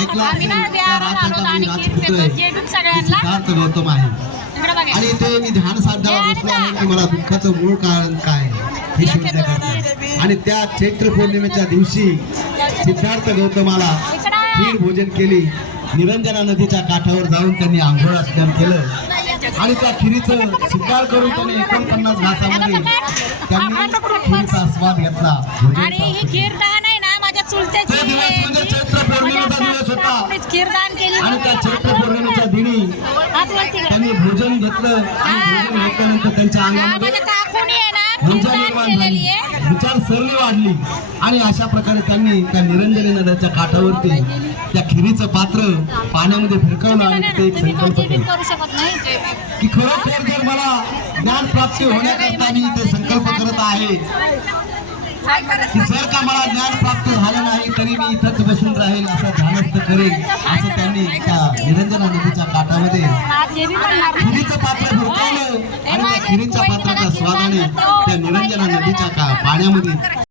ऐकलं असेल त्या राजाचा मी राजपुत्र आहे, सिद्धार्थ गौतम आहे. आणि ते मी ध्यान साधण्याला बसलो आहे की मला दुःखाचं मूळ कारण काय हे शोधण्याकरता. आणि त्या चैत्र पौर्णिमेच्या दिवशी सिद्धार्थ गौतमाला खीर भोजन केली. निरंजना नदीच्या काठावर जाऊन त्यांनी आंघोळ स्नान केलं आणि त्या खिरीचं स्वीकार करून त्यांनी 49 घासामध्ये त्यांनी खिरीचा स्वाद घेतला. आणि ही खीरदान आहे ना माझ्या चुलत्याची तो दिवस म्हणजे चैत्र पौर्णिमेचा दिवस होता. खीरदान केली आणि त्या चैत्र पौर्णिमेच्या दिनी त्यांनी भोजन घेतलं आणि भोजन घेतल्यानंतर त्यांच्या अंगामध्ये ऊर्जा निर्माण झाली, विचारसरणी वाढली. आणि अशा प्रकारे त्यांनी त्या निरंजनी नद्याच्या काठावरती त्या खिरीचं पात्र पाण्यामध्ये फिरकवलं आणि तिथे एक संकल्प केला की खरोखर जर मला ज्ञान प्राप्ती होण्याकरता मी इथे संकल्प करत आहे की जर का मला ज्ञान प्राप्त झालं नाही तरी मी इथंच बसून राहील, असं ध्यानस्थ करेल. असं त्यांनी त्या निरंजना नदीच्या काठामध्ये खिरीचं पात्र फिरकवलं आणि त्या खिरीच्या पात्राच्या स्वादाने त्या निरंजना नदीच्या पाण्यामध्ये